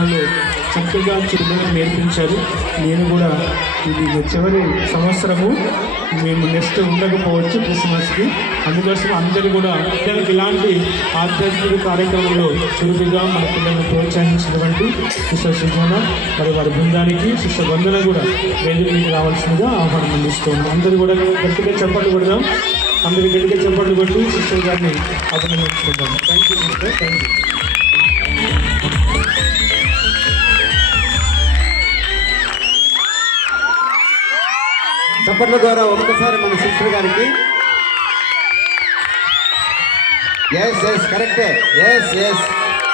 కార్యక్రమంలో చక్కగా పిల్లలకు నేర్పించారు. నేను కూడా ఇది చివరి సంవత్సరము, మేము నెక్స్ట్ ఉండకపోవచ్చు క్రిస్మస్కి. అందుకోసం అందరూ కూడా పిల్లలకు ఇలాంటి ఆధ్యాత్మిక కార్యక్రమంలో చురుకుగా మన పిల్లలను ప్రోత్సహించినటువంటి సిస్టర్ సుజాన మరి వారి బృందానికి సిస్టర్ వందన కూడా వేదికకి రావాల్సిందిగా ఆహ్వానం అందిస్తున్నాం. అందరూ కూడా గట్టిగా చప్పట్లు కొడదాం. అందరూ గట్టిగా చప్పట్లు కొట్టి సిస్టర్ గారిని అభినందించుకుంటాం. Thank you sister, thank you. చప్పట్ల ద్వారా ఒక్కసారి మన సిస్టర్ గారికి. ఎస్ ఎస్ కరెక్టే, ఎస్ ఎస్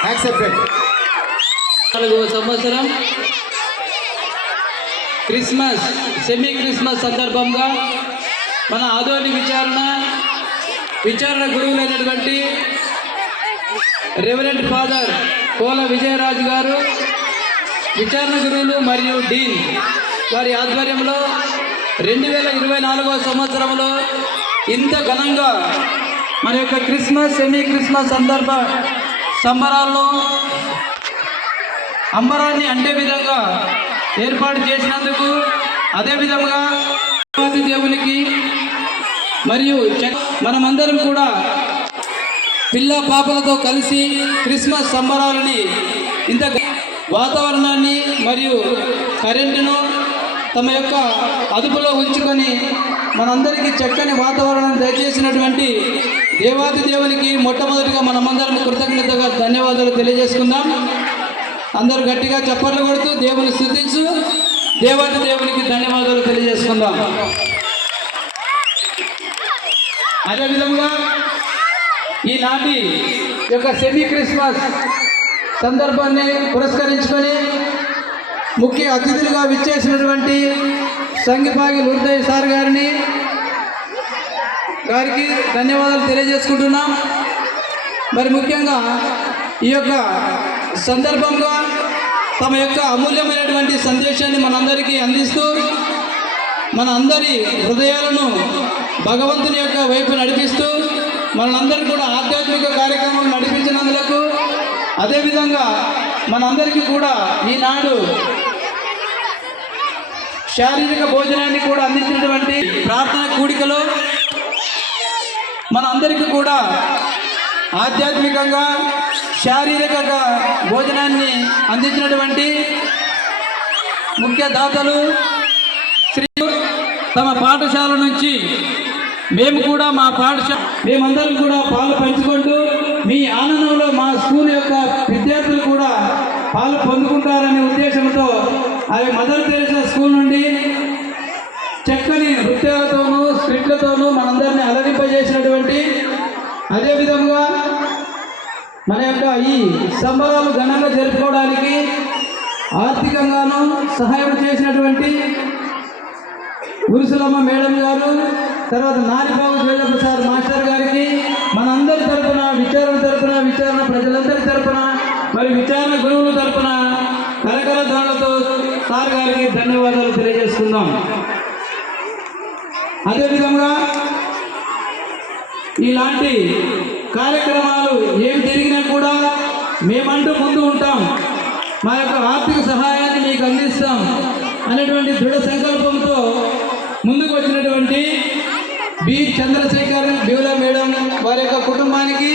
యాక్సెప్టెడ్. 4వ సంవత్సరం క్రిస్మస్ సెమీ క్రిస్మస్ సందర్భంగా మన ఆదోని విచారణ గురువులైనటువంటి రెవరెంట్ ఫాదర్ కోల విజయరాజు గారు, విచారణ గురువులు మరియు డీన్ వారి ఆధ్వర్యంలో 2024వ సంవత్సరంలో ఇంత ఘనంగా మన యొక్క క్రిస్మస్ సెమీ క్రిస్మస్ సంబరాల్లో అంబరాన్ని అంటే విధంగా ఏర్పాటు చేసినందుకు, అదేవిధంగా దేవునికి మరియు మనమందరం కూడా పిల్ల పాపలతో కలిసి క్రిస్మస్ సంబరాలని ఇంత వాతావరణాన్ని మరియు కరెంటును తమ యొక్క అదుపులో ఉంచుకొని మనందరికీ చక్కని వాతావరణం దయచేసినటువంటి దేవాది దేవునికి మొట్టమొదటిగా మనమందరం కృతజ్ఞతగా ధన్యవాదాలు తెలియజేసుకుందాం. అందరూ గట్టిగా చప్పట్లు కొడుతూ దేవుని స్తుతించు దేవాది దేవునికి ధన్యవాదాలు తెలియజేసుకుందాం. అదేవిధంగా ఈనాటి యొక్క సెమీ క్రిస్మస్ సందర్భాన్ని పురస్కరించుకొని ముఖ్య అతిథులుగా విచ్చేసినటువంటి సంగిపాగి లూర్దయ్య సార్ గారికి ధన్యవాదాలు తెలియజేసుకుంటున్నాం. మరి ముఖ్యంగా ఈ యొక్క సందర్భంగా తమ యొక్క అమూల్యమైనటువంటి సందేశాన్ని మనందరికీ అందిస్తూ మన అందరి హృదయాలను భగవంతుని యొక్క వైపు నడిపిస్తూ మనందరికీ కూడా ఆధ్యాత్మిక కార్యక్రమాలు నడిపించినందుకు, అదేవిధంగా మనందరికీ కూడా ఈనాడు శారీరక భోజనాన్ని కూడా అందించినటువంటి ప్రార్థన కూడికలో మనందరికీ కూడా ఆధ్యాత్మికంగా శారీరకంగా భోజనాన్ని అందించినటువంటి ముఖ్య దాతలు శ్రీ తమ పాఠశాల నుంచి మేమందరం కూడా పాలు పంచుకుంటూ మీ ఆనందంలో మా స్కూల్ యొక్క విద్యార్థులు కూడా పాలు పొందుకుంటారనే ఉద్దేశంతో అవి మదర్ తెరెసా స్కూల్ నుండి చక్కని నృత్యాలతోనూ స్క్రిప్ట్లతోనూ మనందరినీ అలరింపజేసినటువంటి, అదేవిధంగా మన యొక్క ఈ సంబరాలు ఘనంగా జరుపుకోవడానికి ఆర్థికంగానూ సహాయం చేసినటువంటి గురుసులమ్మ మేడం గారు, తర్వాత నారిబాబు జయప్రసాద్ మాస్టర్ గారికి మనందరి తరఫున విచారణ ప్రజలందరి తరఫున మరి విచారణ గురువుల తరఫున కరకర ధ్వనులతో సార్ గారికి ధన్యవాదాలు తెలియజేసుకుందాం. అదేవిధంగా ఇలాంటి కార్యక్రమాలు ఏం జరిగినా కూడా మేమంటూ ముందు ఉంటాం, మా యొక్క ఆర్థిక సహాయాన్ని మీకు అందిస్తాం అనేటువంటి దృఢ సంకల్పంతో ముందుకు వచ్చినటువంటి బి చంద్రశేఖర్ బ్యూలా మేడం వారి యొక్క కుటుంబానికి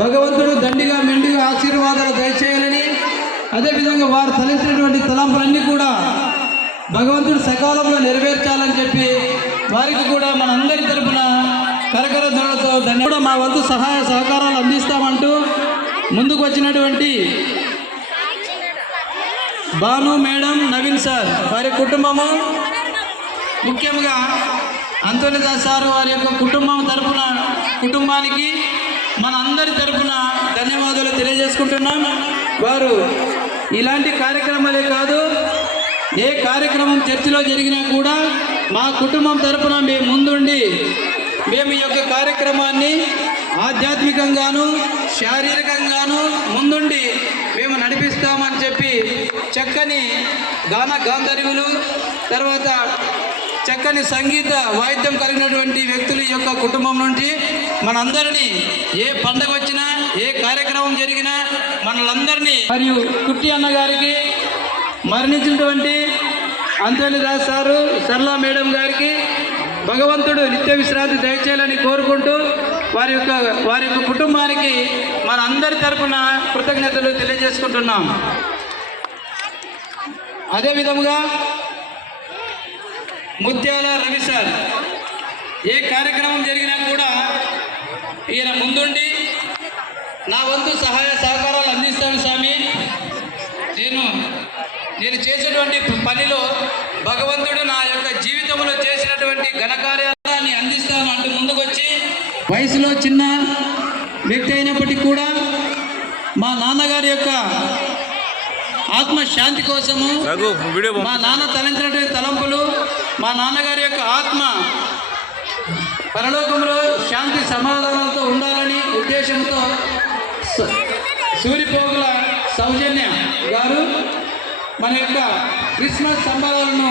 భగవంతుడు దండిగా మెండుగా ఆశీర్వాదాలు దయచేయాలని, అదేవిధంగా వారు తలెత్తినటువంటి తలంపులన్నీ కూడా భగవంతుడు సకాలంలో నెరవేర్చాలని చెప్పి వారికి కూడా మనందరి తరపున కరకర ధ్వనులతో ధన్యవాదాలు మా వంతు సహాయ సహకారాలు అందిస్తామంటూ ముందుకు వచ్చినటువంటి భాను మేడం, నవీన్ సార్ వారి కుటుంబము, ముఖ్యంగా అంతోనిదాస్ సార్ వారి యొక్క కుటుంబానికి మన అందరి తరపున ధన్యవాదాలు తెలియజేసుకుంటున్నాం. వారు ఇలాంటి కార్యక్రమాలే కాదు, ఏ కార్యక్రమం చర్చిలో జరిగినా కూడా మా కుటుంబం తరపున మేము ముందుండి మేము ఈ యొక్క కార్యక్రమాన్ని ఆధ్యాత్మికంగాను శారీరకంగాను ముందుండి మేము నడిపిస్తామని చెప్పి చక్కని గాన గాంధర్వులు, తర్వాత చక్కని సంగీత వాయిద్యం కలిగినటువంటి వ్యక్తుల యొక్క కుటుంబం నుండి మనందరినీ ఏ పండుగ వచ్చినా ఏ కార్యక్రమం జరిగినా మనలందరినీ మరియు కుట్టి అన్న గారికి, మరణించినటువంటి అంతోని దాస్ సారు, సరళ మేడం గారికి భగవంతుడు నిత్య విశ్రాంతి దయచేయాలని కోరుకుంటూ వారి యొక్క కుటుంబానికి మన అందరి తరపున కృతజ్ఞతలు తెలియజేసుకుంటున్నాం. అదేవిధంగా ముత్యాల రవి సార్, ఏ కార్యక్రమం జరిగినా కూడా ఈయన ముందుండి నా వంతు సహాయ సహకారాలు అందిస్తాను స్వామి, నేను చేసేటువంటి పనిలో భగవంతుడు నా యొక్క జీవితంలో చేసినటువంటి ఘనకార్యాన్ని అందిస్తాను అంటూ ముందుకొచ్చి, వయసులో చిన్న వ్యక్తి అయినప్పటికీ కూడా మా నాన్నగారి యొక్క ఆత్మశాంతి కోసము, మా నాన్న తలంచినటువంటి తలంపులు, మా నాన్నగారి యొక్క ఆత్మ పరలోకంలో శాంతి సమాధానంతో ఉండాలని ఉద్దేశంతో సూరిపోగుల సౌజన్య గారు మన యొక్క క్రిస్మస్ సంబరాలను